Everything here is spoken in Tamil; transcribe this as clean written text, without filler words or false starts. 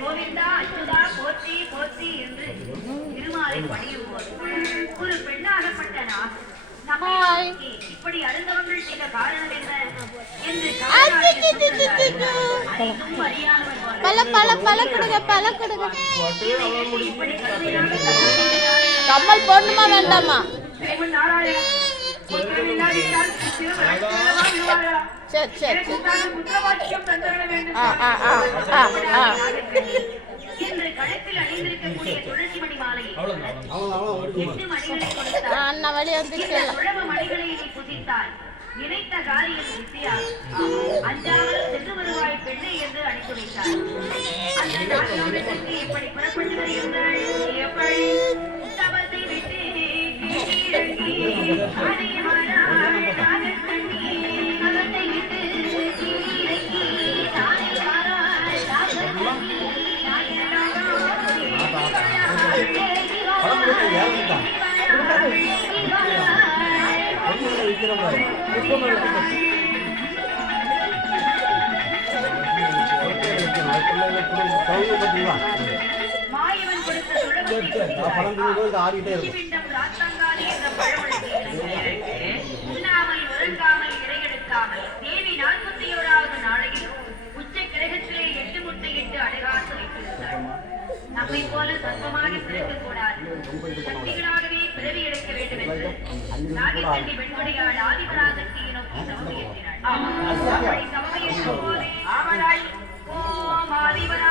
கோவிந்தா அச்சுதா போற்றி போற்றி என்று திருமாலை பணியும் போது ஒரு பெண்ணாகப்பட்ட நான் இப்படி அருந்தவங்கள் செய்த காரணம் என்ன என்று கம்மல் போடணுமா வேண்டாமா? சரி சரி அண்ணா வழி வந்துச்சு. நினைத்த காரியம் அஞ்சாவது சென்று வருவாய் பெண்ணை என்று அனுப்பி வைத்தார். அந்த நாட்டிற்கு எப்படி புறப்பட்டு வருகிறாள்? எப்படி தவத்தை விட்டு மாயவன் கொடுத்த உண்ணாமல் உறங்காமல் இறையெடுக்காமல் தேவி 41வது நாளையில் உச்ச கிரகத்திலே 8 முட்டையிட்டு அடைகாத்து வைத்திருந்தார். நம்மை போல சொந்தமாக பிறக்கக்கூடாது, சக்திகளாகவே பிறவி எடுக்க வேண்டும் என்று நாகச்சண்டி வெண்முடியாள் ஆதிபராசக்தியை நோக்கி சமமையேற்றினாள். ஆவலாய் ஓம் ஆதிபரா